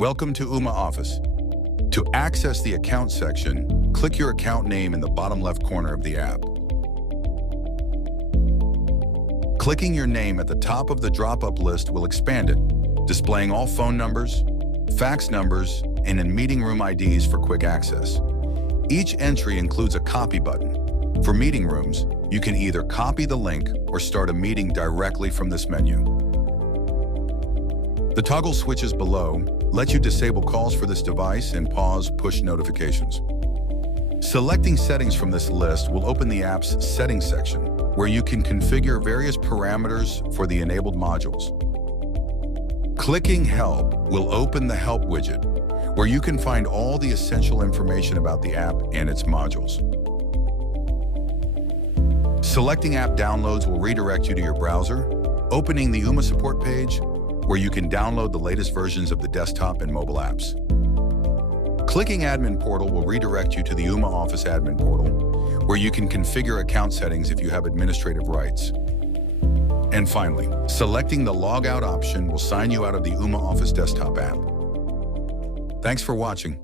Welcome to Ooma Office. To access the account section, click your account name in the bottom left corner of the app. Clicking your name at the top of the drop-up list will expand it, displaying all phone numbers, fax numbers, and meeting room IDs for quick access. Each entry includes a copy button. For meeting rooms, you can either copy the link or start a meeting directly from this menu. The toggle switches below let you disable calls for this device and pause push notifications. Selecting settings from this list will open the app's settings section, where you can configure various parameters for the enabled modules. Clicking Help will open the Help widget, where you can find all the essential information about the app and its modules. Selecting app downloads will redirect you to your browser, opening the Ooma support page, where you can download the latest versions of the desktop and mobile apps. Clicking Admin Portal will redirect you to the Ooma Office Admin Portal, where you can configure account settings if you have administrative rights. And finally, selecting the Log Out option will sign you out of the Ooma Office desktop app. Thanks for watching.